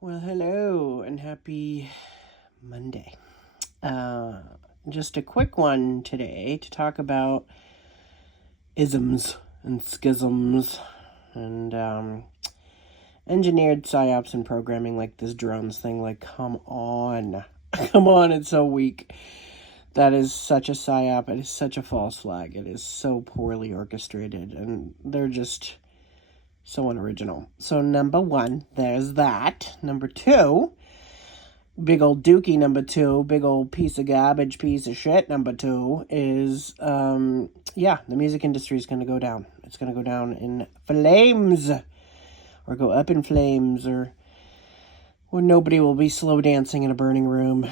Well, hello and happy Monday. Uh, just a quick one today to talk about isms and schisms and engineered psyops and programming like this drones thing. Like, come on. Come on, it's so weak. That is such a psyop. It is such a false flag. It is so poorly orchestrated, and they're just so unoriginal. So, number one, there's that. Number two, big old dookie number two, big old piece of garbage, piece of shit number two is, the music industry is going to go down. It's going to go down in flames, or go up in flames, or nobody will be slow dancing in a burning room.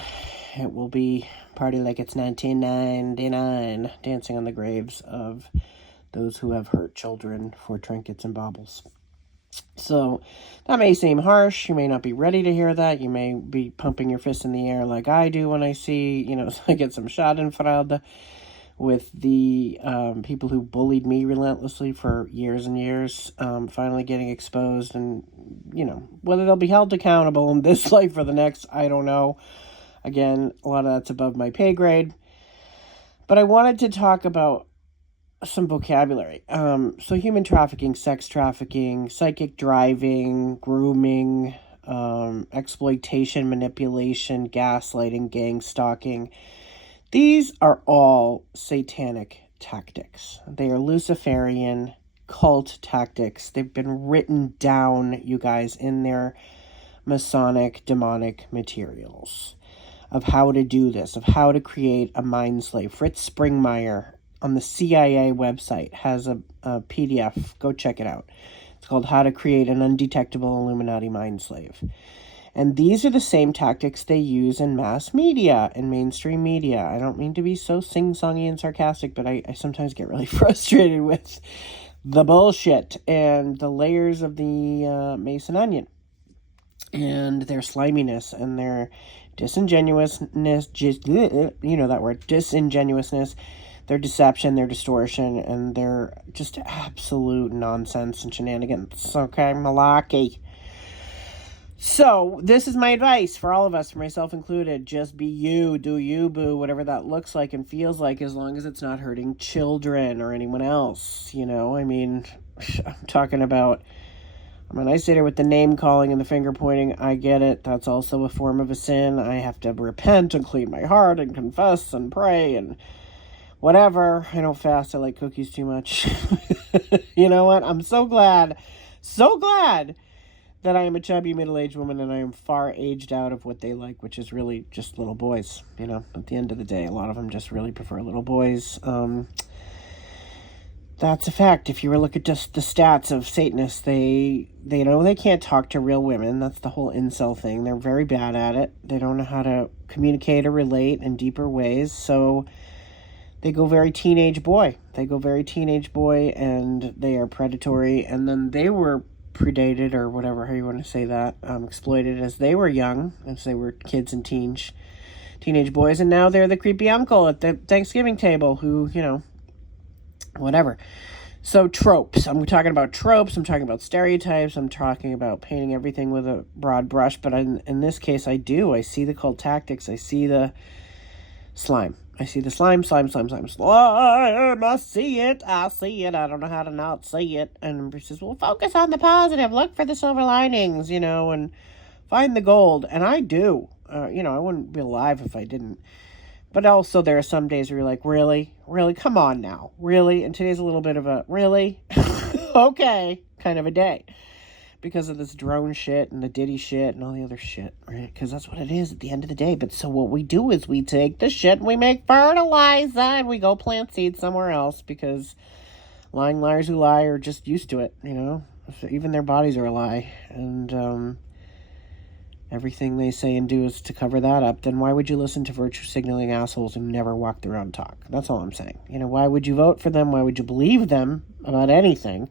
It will be party like it's 1999, dancing on the graves of those who have hurt children for trinkets and baubles. So that may seem harsh. You may not be ready to hear that. You may be pumping your fist in the air like I do when I see, I get some schadenfreude with the people who bullied me relentlessly for years and years, finally getting exposed. And, whether they'll be held accountable in this life or the next, I don't know. Again, a lot of that's above my pay grade. But I wanted to talk about some vocabulary. So human trafficking, sex trafficking, psychic driving, grooming, exploitation, manipulation, gaslighting, gang stalking. These are all satanic tactics. They are Luciferian cult tactics. They've been written down, you guys, in their Masonic demonic materials of how to do this, of how to create a mind slave. Fritz Springmeier on the CIA website has a PDF. Go check it out. It's called How to Create an Undetectable Illuminati Mind Slave. And these are the same tactics they use in mass media and mainstream media. I don't mean to be so sing-songy and sarcastic, but I sometimes get really frustrated with the bullshit and the layers of the Mason onion and their sliminess and their disingenuousness, that word, disingenuousness, their deception, their distortion, and their just absolute nonsense and shenanigans. Okay, malarkey. So, this is my advice for all of us, for myself included. Just be you, do you, boo, whatever that looks like and feels like, as long as it's not hurting children or anyone else, I'm talking about, when I sit here with the name calling and the finger pointing, I get it. That's also a form of a sin. I have to repent and clean my heart and confess and pray and whatever. I don't fast. I like cookies too much. You know what? I'm so glad that I am a chubby middle-aged woman and I am far aged out of what they like, which is really just little boys. At the end of the day, a lot of them just really prefer little boys. That's a fact. If you were look at just the stats of Satanists, they know they can't talk to real women. That's the whole incel thing. They're very bad at it. They don't know how to communicate or relate in deeper ways. So they go very teenage boy. And they are predatory. And then they were predated, or whatever, how you want to say that, exploited as they were young, as they were kids and teenage boys. And now they're the creepy uncle at the Thanksgiving table who, whatever. So tropes. I'm talking about tropes. I'm talking about stereotypes. I'm talking about painting everything with a broad brush. But in this case, I do. I see the cult tactics. I see the slime. Slime. I see it. I don't know how to not see it. And he says, well, focus on the positive. Look for the silver linings, and find the gold. And I do. I wouldn't be alive if I didn't. But also there are some days where you're like, really? Really? Come on now. Really? And today's a little bit of a, really? Okay, kind of a day. Because of this drone shit and the Diddy shit and all the other shit, right? Because that's what it is at the end of the day. But so what we do is we take the shit and we make fertilizer and we go plant seeds somewhere else, because lying liars who lie are just used to it, Even their bodies are a lie. And everything they say and do is to cover that up. Then why would you listen to virtue signaling assholes who never walk their own talk? That's all I'm saying. Why would you vote for them? Why would you believe them about anything?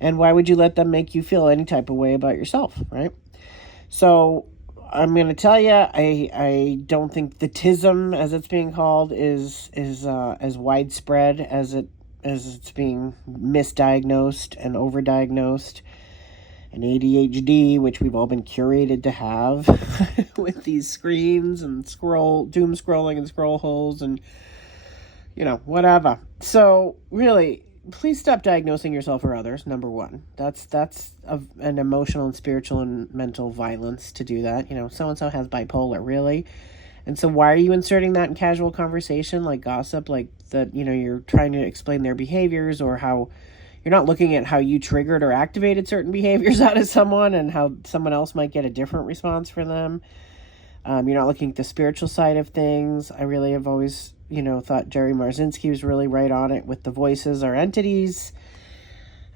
And why would you let them make you feel any type of way about yourself, right? So I'm going to tell you, I don't think the TISM, as it's being called, is as widespread as it's being misdiagnosed and overdiagnosed. and ADHD, which we've all been curated to have with these screens and doom scrolling and scroll holes and, whatever. So really, please stop diagnosing yourself or others, number one. That's an emotional and spiritual and mental violence to do that. So-and-so has bipolar, really? And so why are you inserting that in casual conversation, like gossip, like that, you're trying to explain their behaviors, or how you're not looking at how you triggered or activated certain behaviors out of someone and how someone else might get a different response from them. You're not looking at the spiritual side of things. I really have always, thought Jerry Marzinski was really right on it with the voices are entities.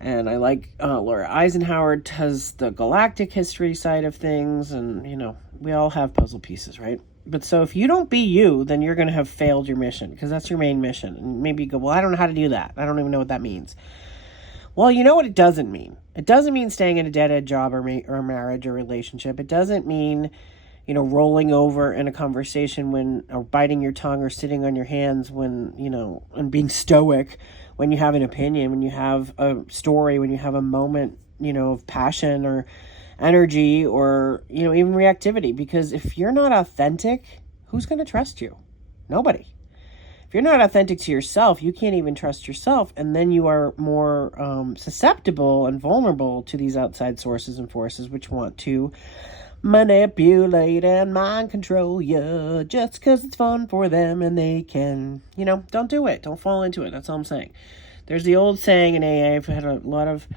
And I like Laura Eisenhower does the galactic history side of things. And, we all have puzzle pieces, right? But so if you don't be you, then you're going to have failed your mission, because that's your main mission. And maybe you go, well, I don't know how to do that. I don't even know what that means. Well, you know what it doesn't mean? It doesn't mean staying in a dead-end job or marriage or relationship. It doesn't mean, rolling over in a conversation or biting your tongue or sitting on your hands when, and being stoic when you have an opinion, when you have a story, when you have a moment, of passion or energy or, even reactivity. Because if you're not authentic, who's going to trust you? Nobody. If you're not authentic to yourself, you can't even trust yourself. And then you are more susceptible and vulnerable to these outside sources and forces which want to manipulate and mind control you just because it's fun for them and they can. Don't do it. Don't fall into it. That's all I'm saying. There's the old saying in AA. I've had a lot of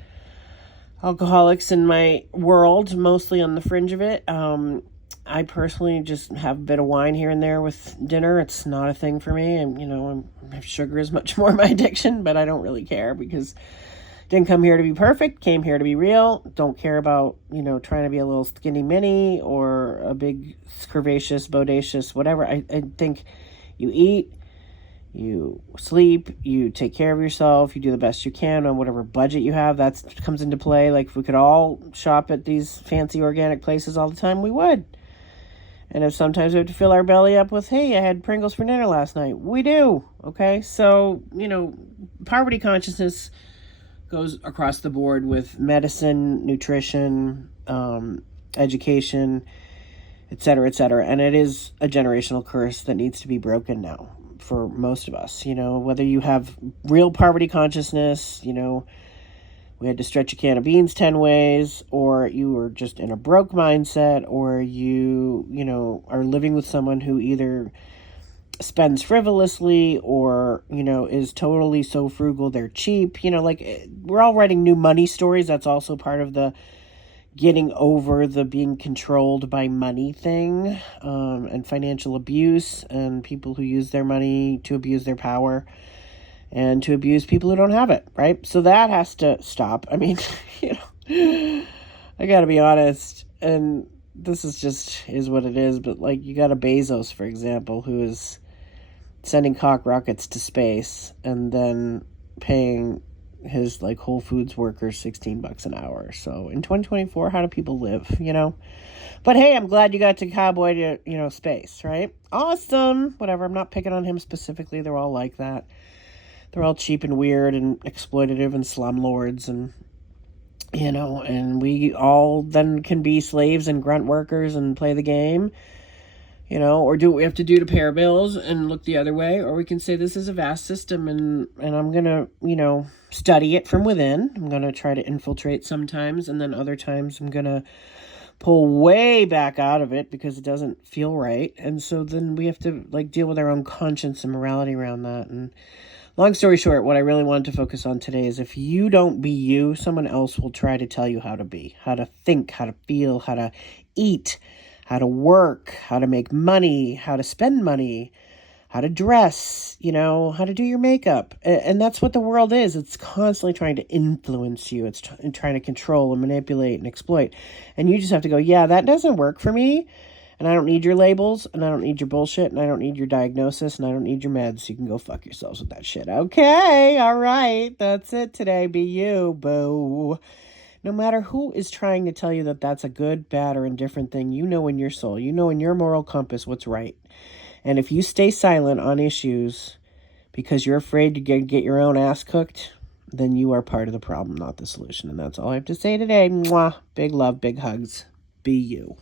alcoholics in my world, mostly on the fringe of it. I personally just have a bit of wine here and there with dinner. It's not a thing for me. And, sugar is much more my addiction, but I don't really care because didn't come here to be perfect, came here to be real. Don't care about, trying to be a little skinny mini or a big curvaceous, bodacious, whatever. I think you eat, you sleep, you take care of yourself, you do the best you can on whatever budget you have. That comes into play. Like if we could all shop at these fancy organic places all the time, we would. And if sometimes we have to fill our belly up with, hey, I had Pringles for dinner last night, we do. Okay. So, poverty consciousness goes across the board with medicine, nutrition, education, et cetera, et cetera. And it is a generational curse that needs to be broken now for most of us. Whether you have real poverty consciousness, we had to stretch a can of beans 10 ways, or you were just in a broke mindset, or you are living with someone who either spends frivolously or, is totally so frugal they're cheap. We're all writing new money stories. That's also part of the getting over the being controlled by money thing, and financial abuse and people who use their money to abuse their power and to abuse people who don't have it, right? So that has to stop. I mean, I gotta be honest, and this is what it is, but you got a Bezos, for example, who is sending cock rockets to space and then paying his Whole Foods workers $16 an hour. So in 2024, how do people live, But hey, I'm glad you got to cowboy to, space, right? Awesome. Whatever. I'm not picking on him specifically. They're all like that. They're all cheap and weird and exploitative and slumlords and, and we all then can be slaves and grunt workers and play the game, or do what we have to do to pay our bills and look the other way. Or we can say this is a vast system and I'm going to, study it from within. I'm going to try to infiltrate sometimes, and then other times I'm going to pull way back out of it because it doesn't feel right. And so then we have to deal with our own conscience and morality around that. And long story short, what I really wanted to focus on today is if you don't be you, someone else will try to tell you how to be, how to think, how to feel, how to eat, how to work, how to make money, how to spend money, how to dress, how to do your makeup. And that's what the world is. It's constantly trying to influence you. It's trying to control and manipulate and exploit. And you just have to go, yeah, that doesn't work for me. And I don't need your labels, and I don't need your bullshit, and I don't need your diagnosis, and I don't need your meds. You can go fuck yourselves with that shit. Okay, all right. That's it today. Be you, boo. No matter who is trying to tell you that that's a good, bad, or indifferent thing, you know in your soul, you know in your moral compass what's right. And if you stay silent on issues because you're afraid to get your own ass cooked, then you are part of the problem, not the solution. And that's all I have to say today. Mwah. Big love, big hugs. Be you.